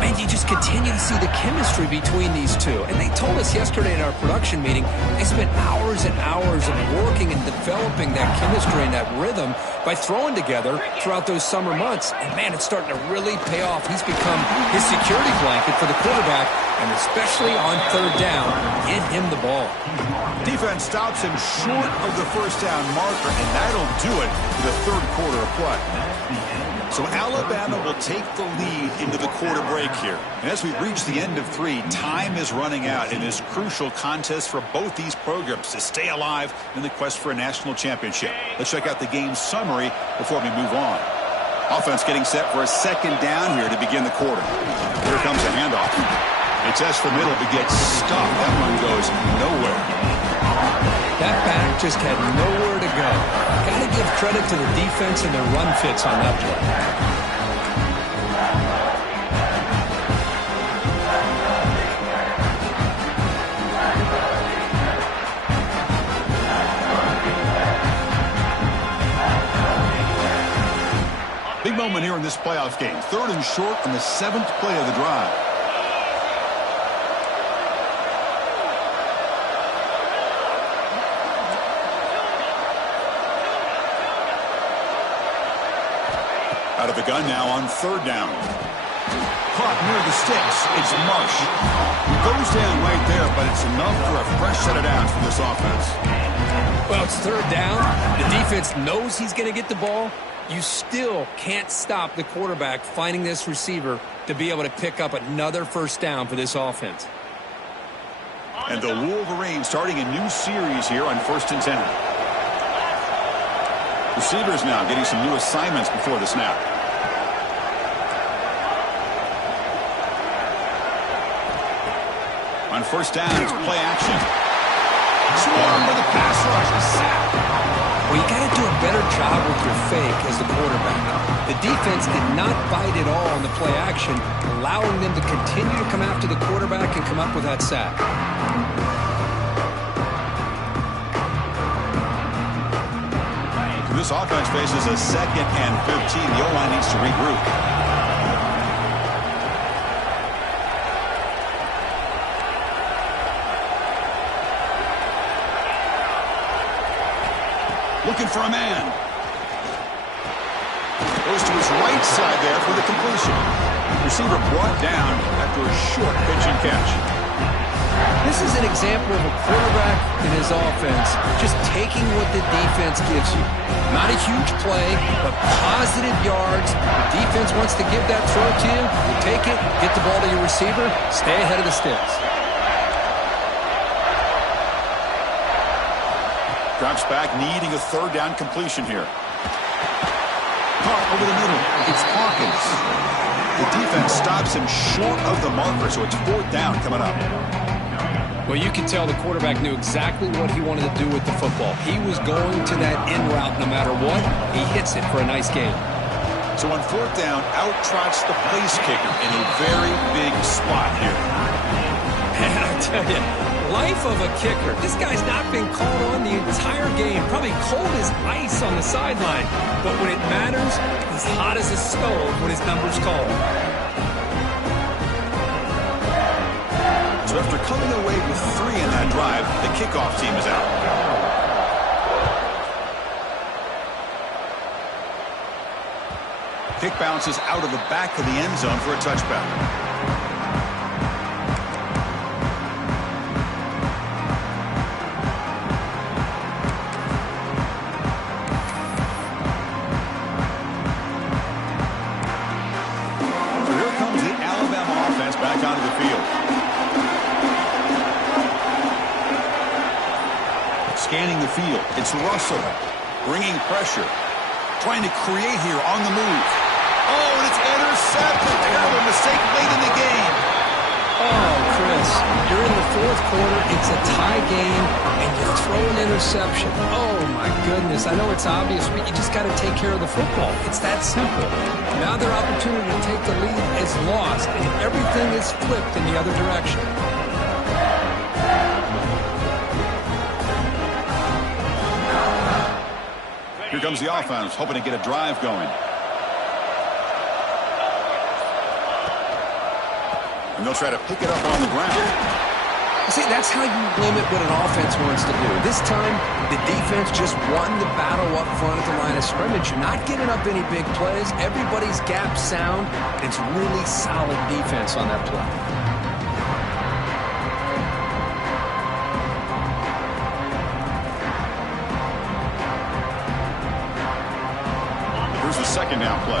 And you just continue to see the chemistry between these two. And they told us yesterday in our production meeting, they spent hours and hours of working and developing that chemistry and that rhythm by throwing together throughout those summer months. And, man, it's starting to really pay off. He's become his security blanket for the quarterback, and especially on third down, get him the ball. Defense stops him short of the first down marker, and that'll do it for the third quarter of play. So Alabama will take the lead into the quarter break here. And as we reach the end of 3, time is running out in this crucial contest for both these programs to stay alive in the quest for a national championship. Let's check out the game summary before we move on. Offense getting set for a second down here to begin the quarter. Here comes the handoff. They test the middle, but gets stuck. That one goes nowhere. That back just had nowhere to go. Got to give credit to the defense and their run fits on that play. Big moment here in this playoff game. Third and short on the 7th play of the drive. Out of the gun now on third down. Caught near the sticks. It's Marsh. He goes down right there, but it's enough for a fresh set of downs for this offense. Well, it's third down. The defense knows he's going to get the ball. You still can't stop the quarterback finding this receiver to be able to pick up another first down for this offense. And the Wolverines starting a new series here on 1st and 10. Receivers now getting some new assignments before the snap. On first down, it's play action. Swarm with a pass rush. A sack. Well, you got to do a better job with your fake as the quarterback. The defense did not bite at all on the play action, allowing them to continue to come after the quarterback and come up with that sack. This offense faces a 2nd and 15. The O-line needs to regroup. Looking for a man. Goes to his right side there for the completion. Receiver brought down after a short pitch and catch. This is an example of a quarterback in his offense just taking what the defense gives you. Not a huge play, but positive yards. The defense wants to give that throw to you. You take it, get the ball to your receiver, stay ahead of the sticks. Drops back, needing a third down completion here. Caught over the middle. It's Hawkins. The defense stops him short of the marker, so it's 4th down coming up. Well, you can tell the quarterback knew exactly what he wanted to do with the football. He was going to that end route no matter what. He hits it for a nice gain. So on 4th down, out trots the place kicker in a very big spot here. And I tell you, Life of a kicker. This guy's not been called on the entire game. Probably cold as ice on the sideline. But when it matters, he's hot as a stove when his number's called. So after coming away with 3 in that drive, the kickoff team is out. Kick bounces out of the back of the end zone for a touchback. Scanning the field, it's Russell, bringing pressure, trying to create here on the move. Oh, and it's intercepted. Terrible mistake late in the game. Oh, Chris, you're in the fourth quarter, it's a tie game, and you throw an interception. Oh, my goodness, I know it's obvious, but you just got to take care of the football. It's that simple. Now their opportunity to take the lead is lost, and everything is flipped in the other direction. Here comes the offense, hoping to get a drive going. And they'll try to pick it up on the ground. See, that's how you limit what an offense wants to do. This time, the defense just won the battle up front at the line of scrimmage. You're not giving up any big plays. Everybody's gap sound. It's really solid defense on that play. The second down play.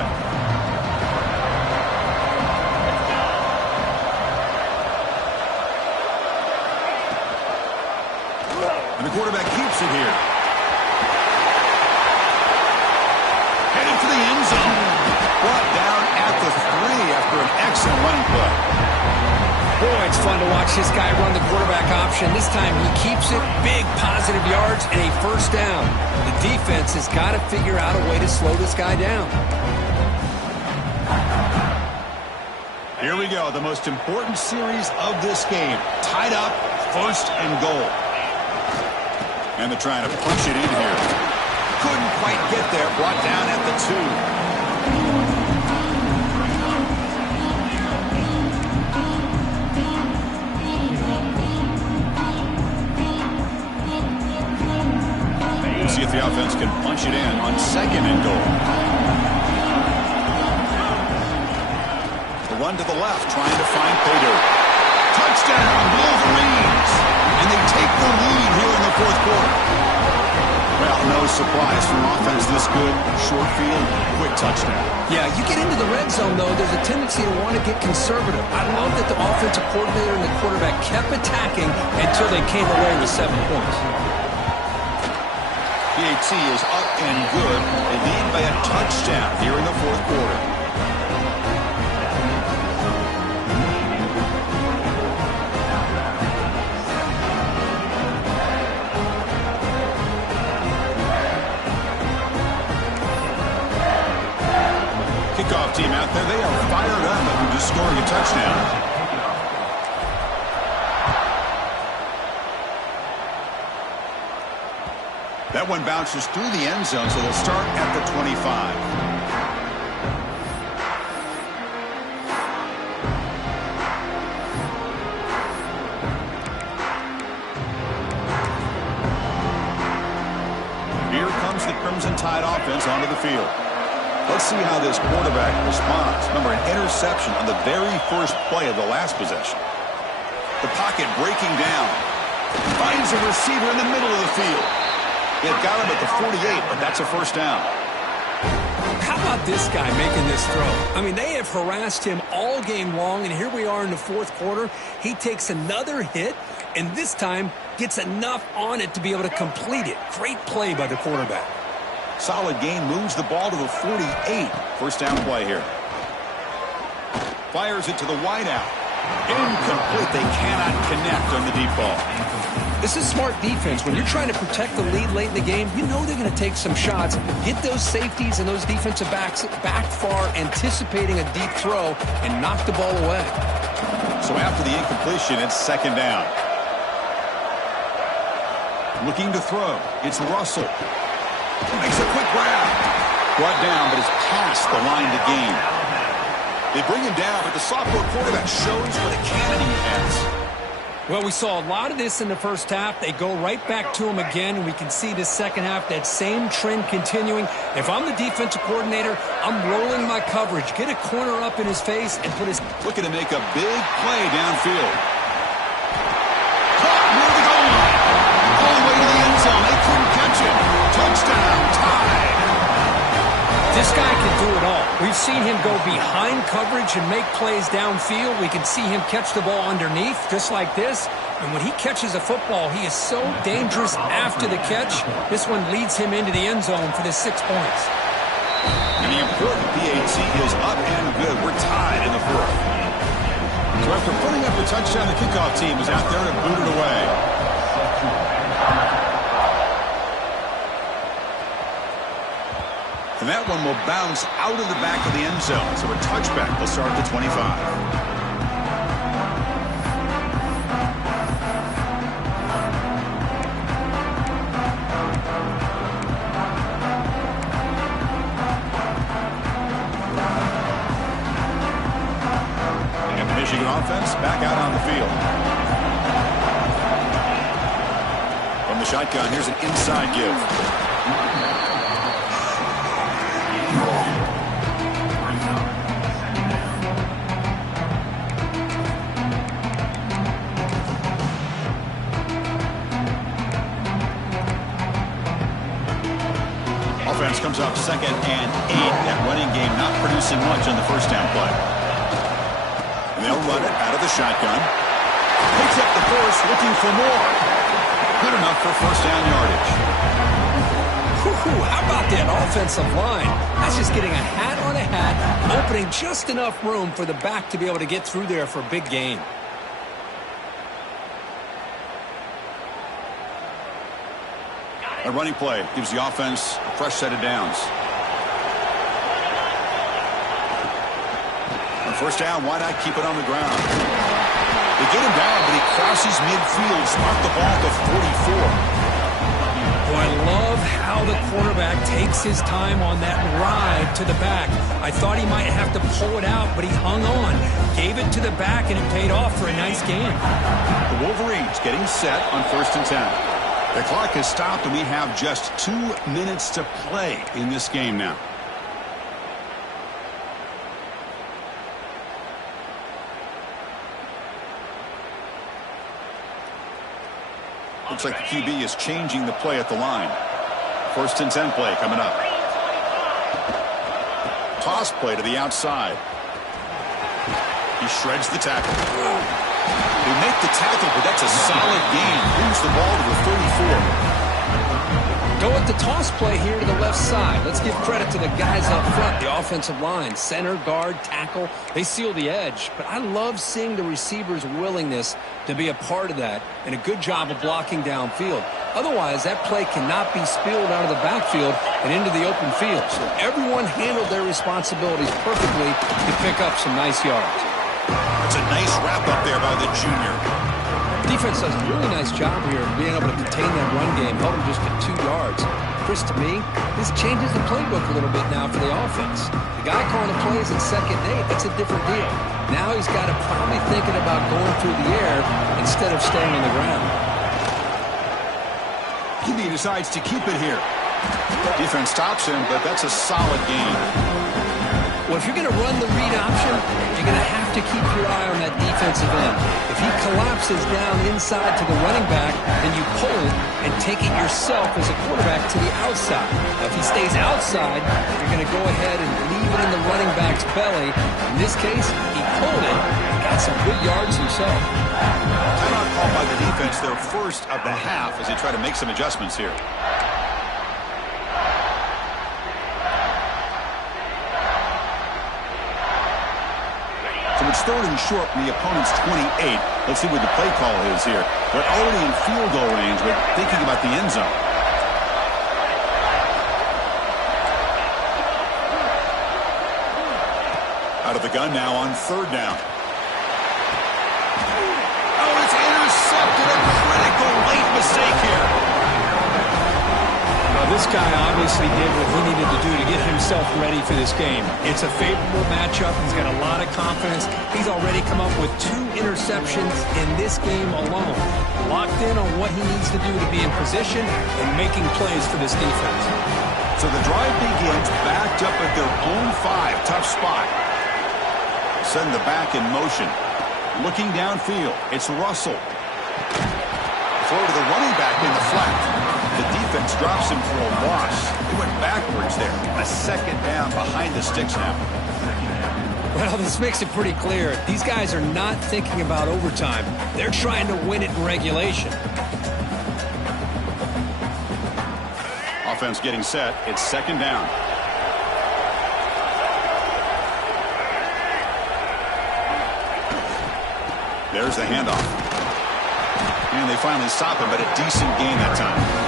And the quarterback keeps it here. Heading for the end zone. Brought down at the 3 after an excellent running play. Boy, it's fun to watch this guy run the quarterback option. This time he keeps it, big positive yards, and a first down. The defense has got to figure out a way to slow this guy down. Here we go, the most important series of this game. Tied up, 1st and goal. And they're trying to punch it in here. Couldn't quite get there, brought down at the 2. See if the offense can punch it in on 2nd and goal. The run to the left, trying to find pay dirt. Touchdown, Wolverines! And they take the lead here in the 4th quarter. Well, no surprise from offense this good. Short field, quick touchdown. Yeah, you get into the red zone, though, there's a tendency to want to get conservative. I love that the offensive coordinator and the quarterback kept attacking until they came away with 7 points. PAT is up and good. They lead by a touchdown here in the 4th quarter. Kickoff team out there. They are fired up after just scoring a touchdown. That one bounces through the end zone, so they'll start at the 25. Here comes the Crimson Tide offense onto the field. Let's see how this quarterback responds. Remember, an interception on the very first play of the last possession. The pocket breaking down. Finds a receiver in the middle of the field. It got him at the 48, but that's a first down. How about this guy making this throw? I mean, they have harassed him all game long, and here we are in the 4th quarter. He takes another hit, and this time gets enough on it to be able to complete it. Great play by the quarterback. Solid game, moves the ball to the 48. First down play here. Fires it to the wideout. Incomplete. They cannot connect on the deep ball. This is smart defense. When you're trying to protect the lead late in the game, you know they're going to take some shots. Get those safeties and those defensive backs back far, anticipating a deep throw, and knock the ball away. So after the incompletion, it's 2nd down. Looking to throw. It's Russell. Makes a quick grab. Brought down, but is past the line to gain. They bring him down, but the sophomore quarterback shows what a cannon he has. Well, we saw a lot of this in the first half. They go right back to him again, and we can see this second half, that same trend continuing. If I'm the defensive coordinator, I'm rolling my coverage. Get a corner up in his face and put his... Looking to make a big play downfield. Caught near the goal line. All the way to the end zone. They couldn't catch it. Touchdown. Tied. This guy can do it all. We've seen him go behind coverage and make plays downfield. We can see him catch the ball underneath, just like this. And when he catches a football, he is so dangerous after the catch. This one leads him into the end zone for the 6 points. And the important PAT is up and good. We're tied in the fourth. So after putting up a touchdown, the kickoff team is out there to boot it away. And that one will bounce out of the back of the end zone. So a touchback will start at the 25. And the Michigan offense back out on the field. From the shotgun, here's an inside give. Offense comes up 2nd and 8. That running game not producing much on the first down play. And they'll run it out of the shotgun. Picks up the force, looking for more. Good enough for first down yardage. How about that offensive line? That's just getting a hat on a hat, opening just enough room for the back to be able to get through there for a big gain. A running play gives the offense a fresh set of downs. On first down, why not keep it on the ground? They get him down, but he crosses midfield, spark the ball to 44. Oh, I love how the quarterback takes his time on that ride to the back. I thought he might have to pull it out, but he hung on. Gave it to the back, and it paid off for a nice gain. The Wolverines getting set on 1st and 10. The clock has stopped, and we have just 2 minutes to play in this game now. Looks like the QB is changing the play at the line. 1st and 10 play coming up. Toss play to the outside. He shreds the tackle. They make the tackle, but that's a solid gain. Brings the ball to the 34. Go with the toss play here to the left side. Let's give credit to the guys up front. The offensive line, center, guard, tackle, they seal the edge. But I love seeing the receivers' willingness to be a part of that and a good job of blocking downfield. Otherwise, that play cannot be spilled out of the backfield and into the open field. So everyone handled their responsibilities perfectly to pick up some nice yards. It's a nice wrap up there by the junior. Defense does a really nice job here of being able to contain that run game, held him just to 2 yards. Chris, to me, this changes the playbook a little bit now for the offense. The guy calling the plays at 2nd and 8, that's a different deal. Now he's got to probably thinking about going through the air instead of staying on the ground. QB decides to keep it here. Defense stops him, but that's a solid gain. Well, if you're going to run the read option, you're going to have to keep your eye on that defensive end. If he collapses down inside to the running back, then you pull it and take it yourself as a quarterback to the outside. Now, if he stays outside, you're going to go ahead and leave it in the running back's belly. In this case, he pulled it and got some good yards himself. Timeout called by the defense, their first of the half, as they try to make some adjustments here. So it's 3rd and short from the opponent's 28. Let's see what the play call is here. They're already in field goal range, but thinking about the end zone. Out of the gun now on 3rd down. Oh, it's intercepted. A critical late mistake here. This guy obviously did what he needed to do to get himself ready for this game. It's a favorable matchup. He's got a lot of confidence. He's already come up with 2 interceptions in this game alone. Locked in on what he needs to do to be in position and making plays for this defense. So the drive begins backed up at their own 5. Tough spot. Send the back in motion. Looking downfield. It's Russell. Throw to the running back in the flat. The defense drops him for a loss. He went backwards there. A second down behind the sticks now. Well, this makes it pretty clear. These guys are not thinking about overtime. They're trying to win it in regulation. Offense getting set. It's second down. There's the handoff. And they finally stop him, but a decent gain that time.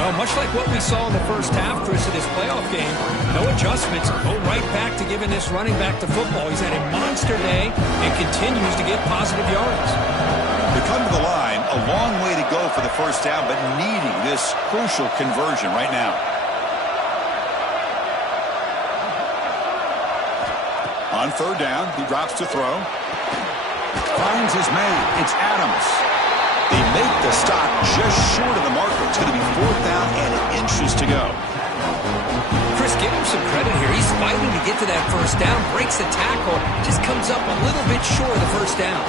Well, much like what we saw in the first half, Chris, of this playoff game, no adjustments, go right back to giving this running back to football. He's had a monster day and continues to get positive yards. They come to the line, a long way to go for the first down, but needing this crucial conversion right now. On third down, he drops to throw. Finds his man. It's Adams. They make the stop just short of the marker. It's going to be 4th down and inches to go. Chris, give him some credit here. He's fighting to get to that first down, breaks the tackle, just comes up a little bit short of the first down.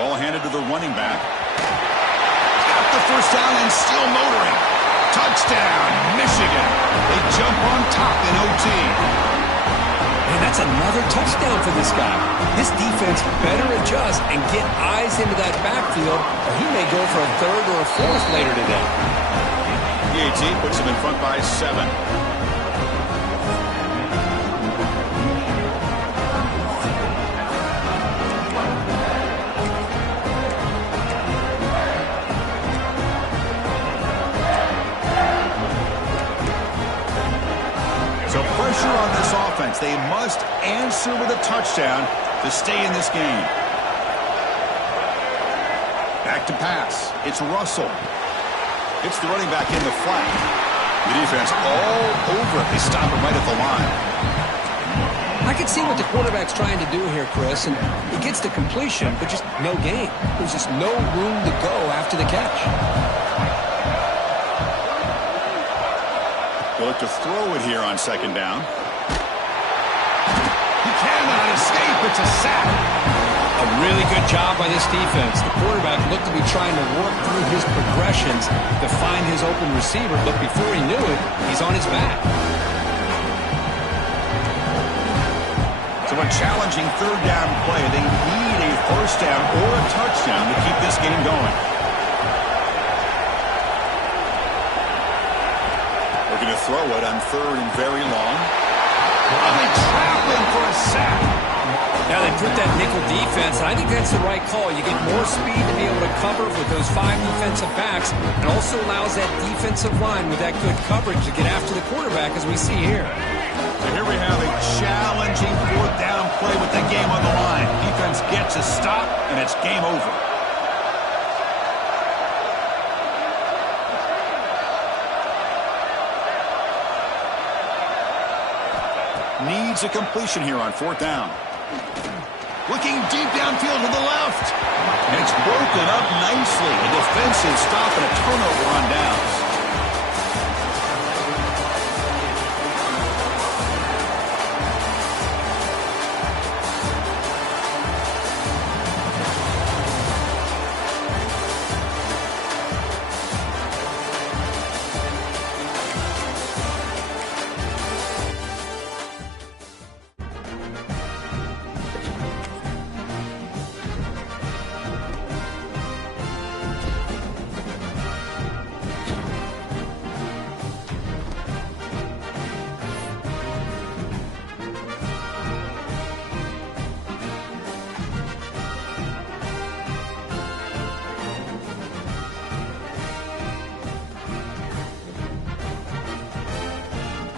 Ball handed to the running back. Got the first down and still motoring. Touchdown, Michigan. They jump on top in OT. And that's another touchdown for this guy. This defense better adjust and get eyes into that backfield, or he may go for a 3rd or a 4th later today. PAT puts him in front by 7. So pressure on this offense. They must answer with a touchdown to stay in this game. Back to pass. It's Russell. It's the running back in the flat. The defense all over it. They stop him right at the line. I can see what the quarterback's trying to do here, Chris, and he gets the completion, but just no gain. There's just no room to go after the catch. They'll look to throw it here on second down. He cannot escape. It's a sack. A really good job by this defense. The quarterback looked to be trying to work through his progressions to find his open receiver, but before he knew it, he's on his back. So a challenging third down play. They need a first down or a touchdown to keep this game going. We're going to throw it on 3rd and very long. And they trap him for a sack. Now they put that nickel defense, and I think that's the right call. You get more speed to be able to cover with those 5 defensive backs. It also allows that defensive line with that good coverage to get after the quarterback, as we see here. So here we have a challenging 4th down play with the game on the line. Defense gets a stop, and it's game over. Needs a completion here on 4th down. Looking deep downfield to the left. And it's broken up nicely. A defensive stop and a turnover on downs.